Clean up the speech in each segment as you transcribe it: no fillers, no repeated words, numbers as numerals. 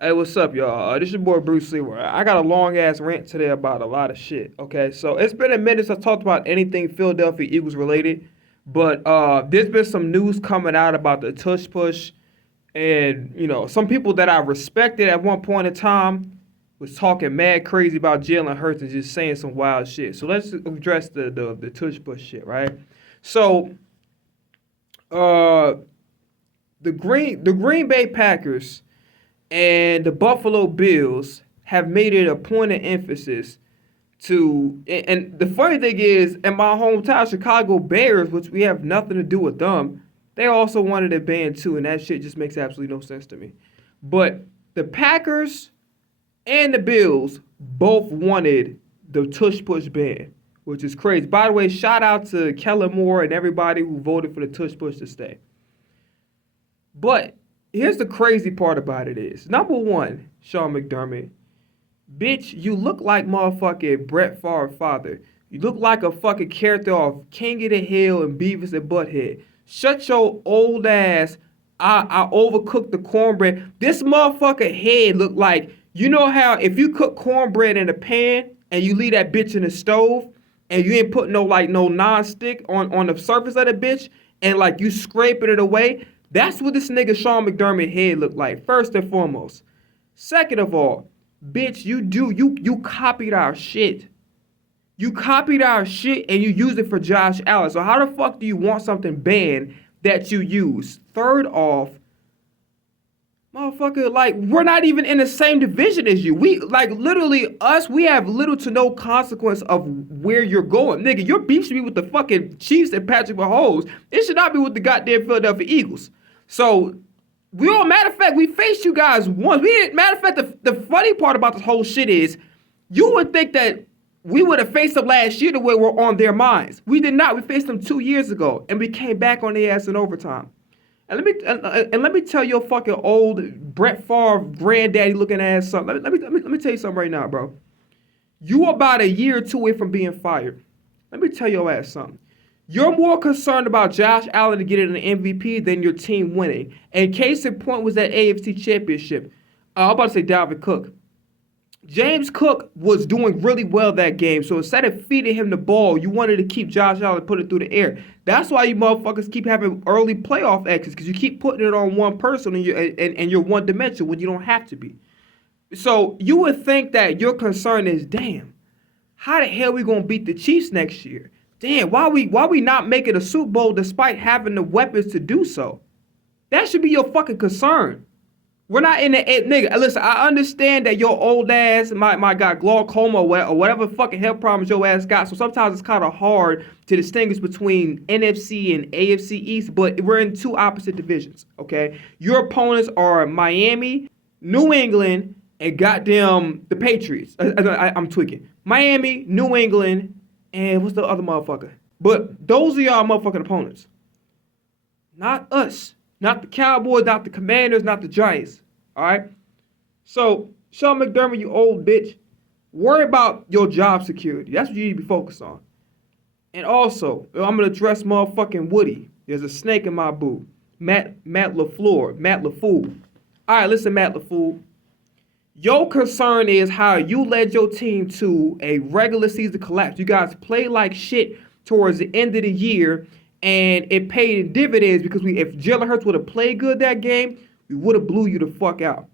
Hey, what's up, y'all? This your boy Bruce Lee. I got a long ass rant today about a lot of shit. Okay, so it's been a minute since I talked about anything Philadelphia Eagles related, but there's been some news coming out about the tush push, and some people that I respected at one point in time was talking mad crazy about Jalen Hurts and just saying some wild shit. So let's address the tush push shit, right? So uh, the Green Bay Packers and the Buffalo Bills have made it a point of emphasis and the funny thing is, in my hometown, Chicago Bears, which we have nothing to do with them, they also wanted a ban too, and that shit just makes absolutely no sense to me. But the Packers and the Bills both wanted the tush push ban, which is crazy. By the way, shout out to Kellen Moore and everybody who voted for the tush push to stay. But here's the crazy part about it is, number one, Sean McDermott, bitch, you look like motherfucking Brett Favre's father. You look like a fucking character of King of the Hill and Beavis and Butthead. Shut your old ass. I overcooked the cornbread. This motherfucker head look like, you know how if you cook cornbread in a pan and you leave that bitch in the stove and you ain't put no non-stick on the surface of the bitch and like you scraping it away, that's what this nigga Sean McDermott head look like, first and foremost. Second of all, bitch, you copied our shit. You copied our shit and you used it for Josh Allen. So how the fuck do you want something banned that you use? Third off, motherfucker, like, we're not even in the same division as you. We, like, literally, we have little to no consequence of where you're going. Nigga, your beef should be with the fucking Chiefs and Patrick Mahomes. It should not be with the goddamn Philadelphia Eagles. So, matter of fact, we faced you guys once. Matter of fact, the funny part about this whole shit is, you would think that we would have faced them last year the way we're on their minds. We did not. We faced them 2 years ago, and we came back on their ass in overtime. And let me tell your fucking old Brett Favre granddaddy looking ass something. Let me tell you something right now, bro. You about a year or two away from being fired. Let me tell your ass something. You're more concerned about Josh Allen to get an MVP than your team winning. And case in point was that AFC Championship. I'm about to say Dalvin Cook. James Cook was doing really well that game, so instead of feeding him the ball, you wanted to keep Josh Allen and put it through the air. That's why you motherfuckers keep having early playoff exits, because you keep putting it on one person and you're one dimension when you don't have to be. So you would think that your concern is, damn, how the hell we gonna beat the Chiefs next year? Damn, why we not making a Super Bowl despite having the weapons to do so? That should be your fucking concern. We're not in the nigga. Listen, I understand that your old ass might got glaucoma or whatever fucking health problems your ass got. So sometimes it's kind of hard to distinguish between NFC and AFC East. But we're in two opposite divisions. Okay, your opponents are Miami, New England, and goddamn the Patriots. I'm tweaking. Miami, New England, and what's the other motherfucker? But those are y'all motherfucking opponents. Not us. Not the Cowboys, not the Commanders, not the Giants. All right? So, Sean McDermott, you old bitch, worry about your job security. That's what you need to be focused on. And also, I'm going to address motherfucking Woody. There's a snake in my boo. Matt LaFool. All right, listen, Matt LaFool. Your concern is how you led your team to a regular season collapse. You guys played like shit towards the end of the year, and it paid in dividends because if Jalen Hurts would have played good that game, we would have blew you the fuck out.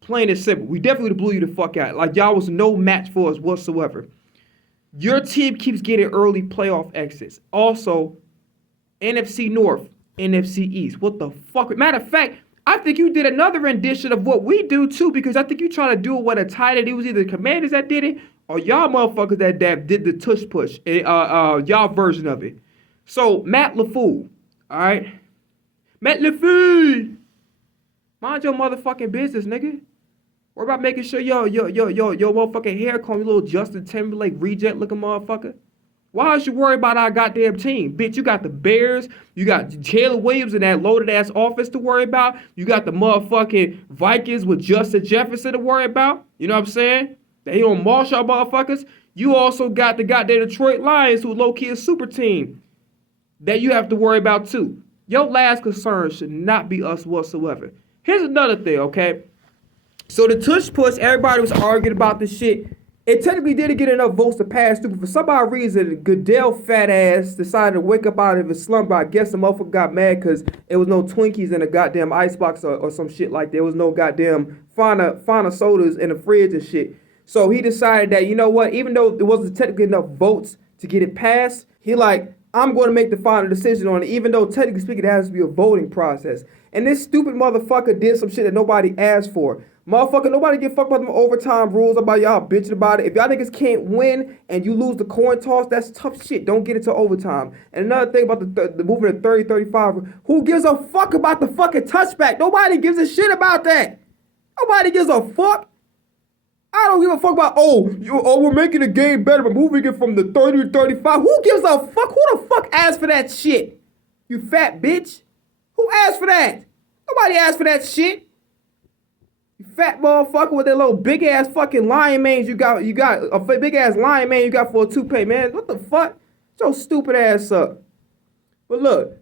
Plain and simple. We definitely would have blew you the fuck out. Like, y'all was no match for us whatsoever. Your team keeps getting early playoff exits. Also, NFC North, NFC East. What the fuck? Matter of fact, I think you did another rendition of what we do too, because I think you trying to do it with a tight end. It was either the Commanders that did it or y'all motherfuckers that did the tush push. Y'all version of it. So, Matt LaFool, all right? Matt LaFool, mind your motherfucking business, nigga. Worry about making sure your motherfucking hair comb, you little Justin Timberlake reject looking motherfucker. Why is you worry about our goddamn team? Bitch, you got the Bears, you got Taylor Williams in that loaded ass offense to worry about. You got the motherfucking Vikings with Justin Jefferson to worry about. You know what I'm saying? That he don't marsh y'all motherfuckers. You also got the goddamn Detroit Lions, who low-key a super team that you have to worry about too. Your last concern should not be us whatsoever. Here's another thing, okay? So the tush push, everybody was arguing about this shit. It technically didn't get enough votes to pass through, but for some odd reason, Goodell fat ass decided to wake up out of his slumber. I guess the motherfucker got mad because there was no Twinkies in a goddamn icebox or some shit like that. There was no goddamn Fanta sodas in the fridge and shit. So he decided that, you know what, even though there wasn't technically enough votes to get it passed, he like, I'm going to make the final decision on it, even though technically speaking, it has to be a voting process. And this stupid motherfucker did some shit that nobody asked for. Motherfucker, nobody give a fuck about them overtime rules, about y'all bitching about it. If y'all niggas can't win and you lose the coin toss, that's tough shit. Don't get it to overtime. And another thing about the moving to 30-35, who gives a fuck about the fucking touchback? Nobody gives a shit about that. Nobody gives a fuck. I don't give a fuck about, we're making the game better, but moving it from the 30 to 35. Who gives a fuck? Who the fuck asked for that shit? You fat bitch. Who asked for that? Nobody asked for that shit. You fat motherfucker with that little big ass fucking lion mane you got a big ass lion mane you got for a toupee, man. What the fuck? Shut your stupid ass up. But look,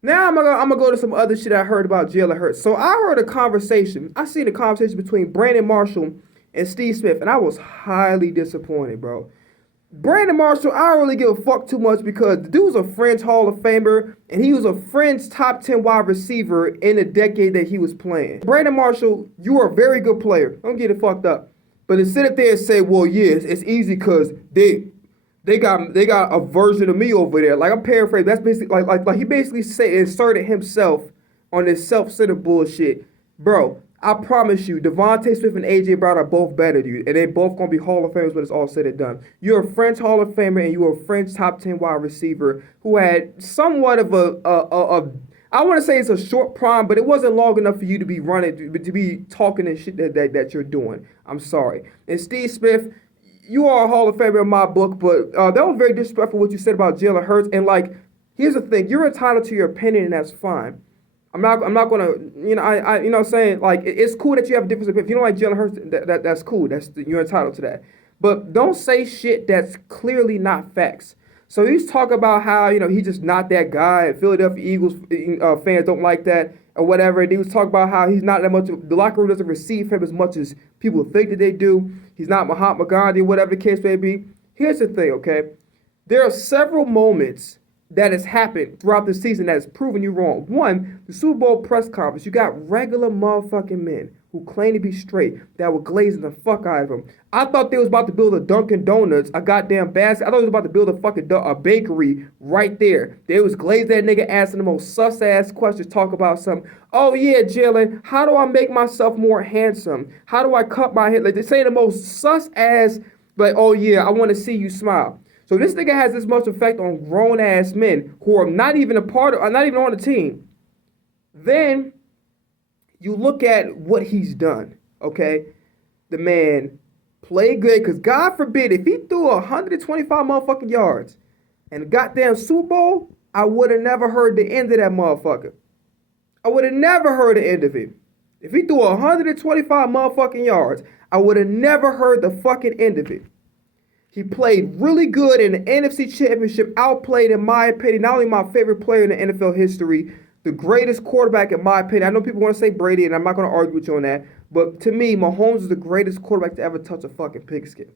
now I'm gonna go to some other shit I heard about Jalen Hurts. So I heard a conversation. I seen a conversation between Brandon Marshall and Steve Smith, and I was highly disappointed, bro. Brandon Marshall, I don't really give a fuck too much because the dude was a French Hall of Famer, and he was a French top 10 wide receiver in the decade that he was playing. Brandon Marshall, you are a very good player. Don't get it fucked up. But to sit up there and say, well, yes, it's easy because they got a version of me over there. Like, I'm paraphrasing. That's basically like he basically inserted himself on this self-centered bullshit. Bro, I promise you, Devontae Smith and A.J. Brown are both better than you, and they both going to be Hall of Famers when it's all said and done. You're a French Hall of Famer, and you're a French top 10 wide receiver who had somewhat of I want to say it's a short prime, but it wasn't long enough for you to be running, to be talking and shit that you're doing. I'm sorry. And Steve Smith, you are a Hall of Famer in my book, but that was very disrespectful what you said about Jalen Hurts. And like, here's the thing: you're entitled to your opinion, and that's fine. I'm not gonna, you know, I you know what I'm saying, like, it's cool that you have a different opinion. If you don't like Jalen Hurts, that's cool. You're entitled to that. But don't say shit that's clearly not facts. So he's talking about how, you know, he's just not that guy, and Philadelphia Eagles fans don't like that or whatever. And he was talking about how he's not that much, the locker room doesn't receive him as much as people think that they do. He's not Mahatma Gandhi, whatever the case may be. Here's the thing, okay? There are several moments that has happened throughout the season that has proven you wrong. One, the Super Bowl press conference, you got regular motherfucking men who claim to be straight that were glazing the fuck out of him. I thought they was about to build a Dunkin' Donuts, a goddamn basket. I thought they was about to build a fucking bakery right there. They was glazing that nigga asking the most sus-ass questions, talk about something. Oh yeah, Jalen, how do I make myself more handsome? How do I cut my hair? Like, they say the most sus-ass, like, oh yeah, I want to see you smile. So this nigga has this much effect on grown-ass men who are not even not even on the team. Then you look at what he's done, okay? The man played good, because God forbid, if he threw 125 motherfucking yards and a goddamn Super Bowl, I would have never heard the end of that motherfucker. I would have never heard the end of it. If he threw 125 motherfucking yards, I would have never heard the fucking end of it. He played really good in the NFC Championship, outplayed, in my opinion, not only my favorite player in the NFL history, the greatest quarterback in my opinion. I know people want to say Brady, and I'm not going to argue with you on that, but to me, Mahomes is the greatest quarterback to ever touch a fucking pigskin.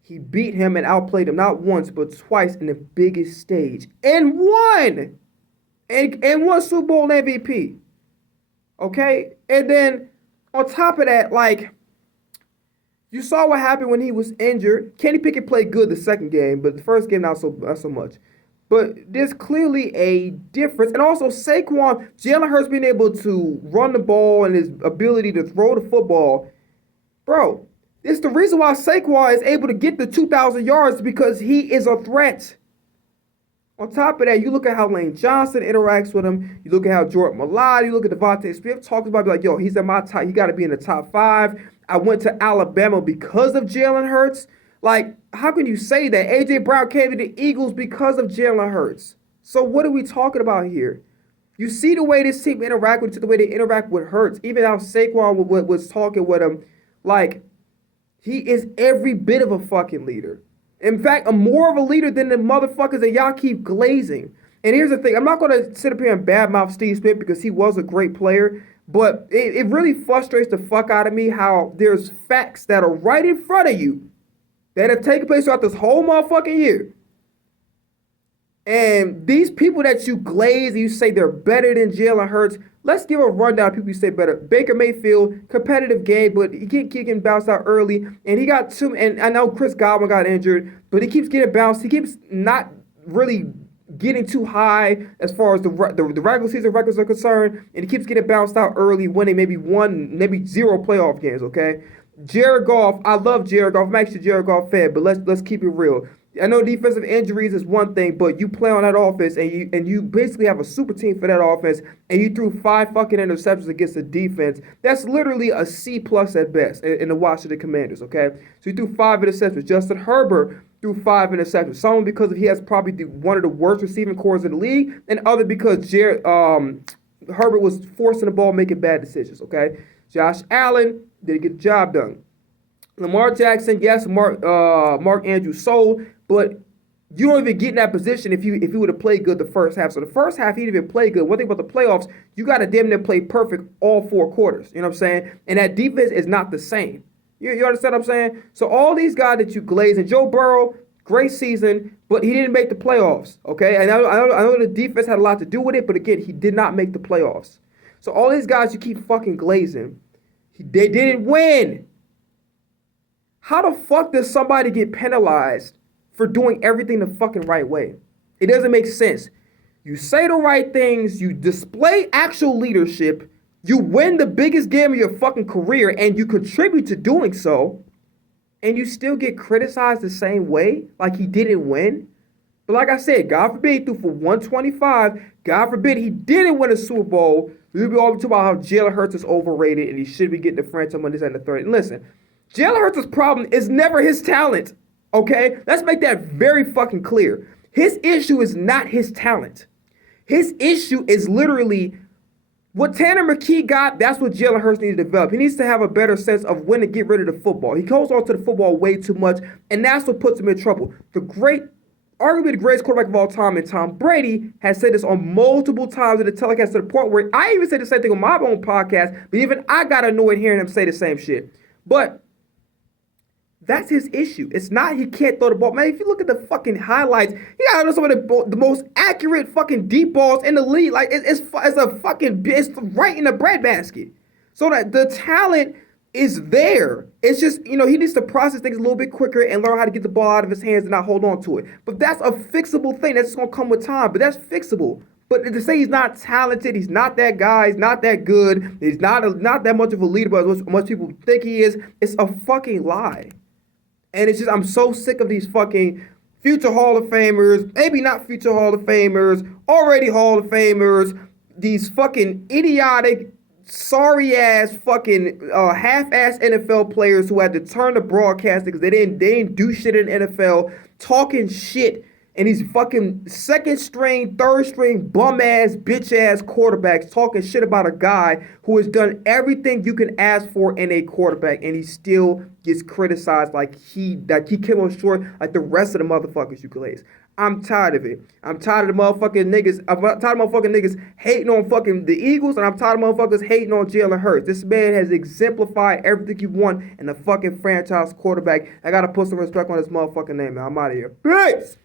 He beat him and outplayed him not once, but twice in the biggest stage, and won! And won Super Bowl MVP. Okay? And then, on top of that, like, you saw what happened when he was injured. Kenny Pickett played good the second game, but the first game not so much. But there's clearly a difference. And also Saquon, Jalen Hurts being able to run the ball and his ability to throw the football. Bro, it's the reason why Saquon is able to get the 2,000 yards, because he is a threat. On top of that, you look at how Lane Johnson interacts with him. You look at how Jordan Mailata, you look at Devontae Smith talks about, like, yo, he's in my top. He got to be in the top 5. I went to Alabama because of Jalen Hurts. Like, how can you say that? A.J. Brown came to the Eagles because of Jalen Hurts. So what are we talking about here? You see the way this team interact with, the way they interact with Hurts. Even how Saquon was talking with him. Like, he is every bit of a fucking leader. In fact, I'm more of a leader than the motherfuckers that y'all keep glazing. And here's the thing. I'm not going to sit up here and badmouth Steve Smith because he was a great player. But it really frustrates the fuck out of me how there's facts that are right in front of you that have taken place throughout this whole motherfucking year. And these people that you glaze and you say they're better than Jalen Hurts, let's give a rundown of people you say better. Baker Mayfield, competitive game, but he keeps getting bounced out early. And he got two, and I know Chris Godwin got injured, but he keeps getting bounced. He keeps not really getting too high as far as the regular season records are concerned. And he keeps getting bounced out early, winning maybe one, maybe zero playoff games, okay? Jared Goff, I love Jared Goff. I'm actually a Jared Goff fan, but let's keep it real. I know defensive injuries is one thing, but you play on that offense and you basically have a super team for that offense, and you threw 5 fucking interceptions against the defense. That's literally a C plus at best in the Washington Commanders, okay? So you threw 5 interceptions. Justin Herbert threw 5 interceptions. Some because he has probably one of the worst receiving cores in the league, and other because Herbert was forcing the ball, making bad decisions, okay? Josh Allen didn't get the job done. Lamar Jackson, yes, Mark Andrews sold, but you don't even get in that position if you would have played good the first half. So the first half, he didn't even play good. One thing about the playoffs, you got to damn near play perfect all 4 quarters. You know what I'm saying? And that defense is not the same. You understand what I'm saying? So all these guys that you glaze, and Joe Burrow, great season, but he didn't make the playoffs, okay? And I know the defense had a lot to do with it, but again, he did not make the playoffs. So all these guys you keep fucking glazing, they didn't win. How the fuck does somebody get penalized for doing everything the fucking right way? It doesn't make sense. You say the right things, you display actual leadership, you win the biggest game of your fucking career, and you contribute to doing so, and you still get criticized the same way, like he didn't win. But like I said, God forbid he threw for 125. God forbid he didn't win a Super Bowl. We'll be all talking about how Jalen Hurts is overrated and he should be getting the franchise on this and the third. And listen, Jalen Hurts' problem is never his talent, okay? Let's make that very fucking clear. His issue is not his talent. His issue is literally what Tanner McKee got, that's what Jalen Hurts needs to develop. He needs to have a better sense of when to get rid of the football. He holds on to the football way too much, and that's what puts him in trouble. Arguably the greatest quarterback of all time, and Tom Brady has said this on multiple times in the telecast to the point where I even said the same thing on my own podcast, but even I got annoyed hearing him say the same shit. But that's his issue. It's not he can't throw the ball. Man, if you look at the fucking highlights, he got some of the most accurate fucking deep balls in the league. Like, it's right in the breadbasket. So that the talent is there. It's just, he needs to process things a little bit quicker and learn how to get the ball out of his hands and not hold on to it. But that's a fixable thing. That's just going to come with time. But that's fixable. But to say he's not talented, he's not that guy, he's not that good, he's not that much of a leader, but as much people think he is, it's a fucking lie. And it's just, I'm so sick of these fucking future Hall of Famers, maybe not future Hall of Famers, already Hall of Famers, these fucking idiotic, sorry-ass, fucking half-ass NFL players who had to turn to broadcasting because they didn't do shit in the NFL, talking shit, and these fucking second-string, third-string, bum-ass, bitch-ass quarterbacks talking shit about a guy who has done everything you can ask for in a quarterback, and he still gets criticized like he came on short like the rest of the motherfuckers you glaze. I'm tired of it. I'm tired of the motherfucking niggas. I'm tired of motherfucking niggas hating on fucking the Eagles, and I'm tired of motherfuckers hating on Jalen Hurts. This man has exemplified everything you want in the fucking franchise quarterback. I gotta put some respect on this motherfucking name, man. I'm out of here. Peace!